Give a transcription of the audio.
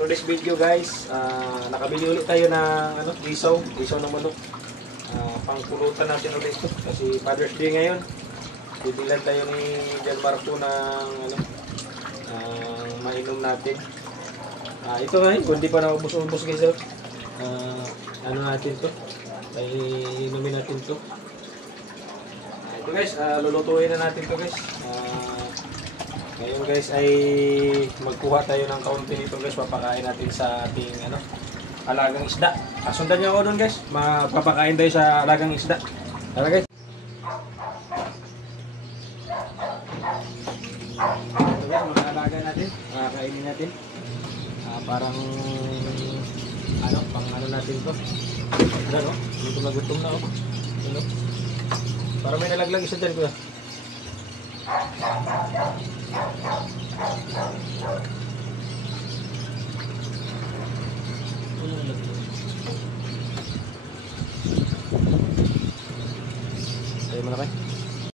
For this video guys, nakabili ulit tayo ng isaw ng manok. Pangpulutan natin ulit ito kasi Father's Day ngayon. Bibilan tayo ni John Marco ng mainom natin. Ito ngayon, kung di pa naubos-ubos guys, natin to. Inumin natin to. Ito guys, lulutuin na natin to guys. Ngayon guys ay magkuha tayo ng kaunti nito guys, papakain natin sa ating alagang isda. Sundan niyo ako doon guys, mapapakain tayo sa alagang isda. Tara guys. Ito guys, mga alaga natin, kainin natin. Parang pang natin to. Ano, gutom na oh. Para may nalaglag isa dyan kuya. Tayo mo na kayo.